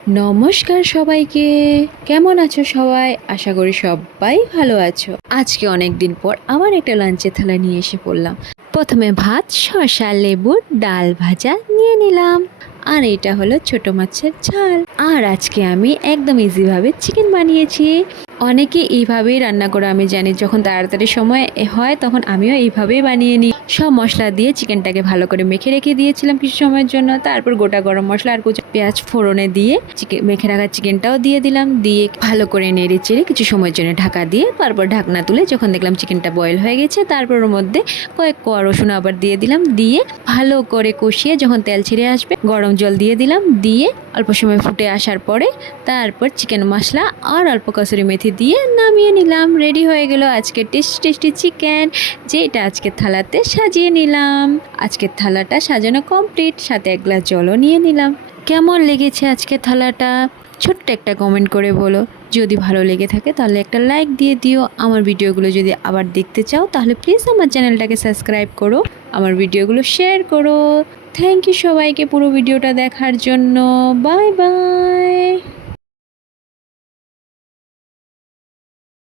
নমস্কার সবাইকে। কেমন আছো সবাই? আশা করি সবাই ভালো আছো। আজকে অনেক দিন পর আবার একটা লাঞ্চের থালা নিয়ে এসে পড়লাম। প্রথমে ভাত, শসা, লেবু, ডাল ভাজা নিয়ে নিলাম। আর এটা হলো ছোট মাছের ঝাল। আর আজকে আমি একদম ইজিভাবে চিকেন বানিয়েছি। অনেকে এইভাবেই রান্না করে আমি জানি, যখন তাড়াতাড়ি সময় হয় তখন আমিও এইভাবেই বানিয়ে নিই। সব মশলা দিয়ে চিকেনটাকে ভালো করে মেখে রেখে দিয়েছিলাম কিছু সময়ের জন্য। তারপর গোটা গরম মশলা আর কুচি পেঁয়াজ ফোড়নে দিয়ে মেখে রাখা চিকেনটাও দিয়ে দিলাম। দিয়ে ভালো করে নেড়ে চেড়ে কিছু সময়ের জন্য ঢাকা দিয়ে তারপর ঢাকনা তুলে যখন দেখলাম চিকেনটা বয়েল হয়ে গেছে, তারপর ওর মধ্যে কয়েক কোয়া রসুন আবার দিয়ে দিলাম। দিয়ে ভালো করে কষিয়ে যখন তেল ছেড়ে আসবে গরম জল দিয়ে দিলাম। দিয়ে অল্প সময় ফুটে আসার পরে তারপর চিকেন মশলা আর অল্প কসুরি মেথি দিয়ে নামিয়ে নিলাম। রেডি হয়ে গেল আজকে টেস্টি টেস্টি চিকেন, যেটা আজকের থালাতে সাজিয়ে নিলাম। আজকের থালাটা সাজানো কমপ্লিট, সাথে এক গ্লাস জলও নিয়ে নিলাম। কেমন লেগেছে আজকের থালাটা? ছোট্ট একটা কমেন্ট করে বলো। যদি ভালো লেগে থাকে তাহলে একটা লাইক দিয়ে দিও। আমার ভিডিওগুলো যদি আবার দেখতে চাও তাহলে প্লিজ আমার চ্যানেলটাকে সাবস্ক্রাইব করো, আমার ভিডিওগুলো শেয়ার করো। থ্যাংক ইউ সবাইকে পুরো ভিডিওটা দেখার জন্য। Bye bye.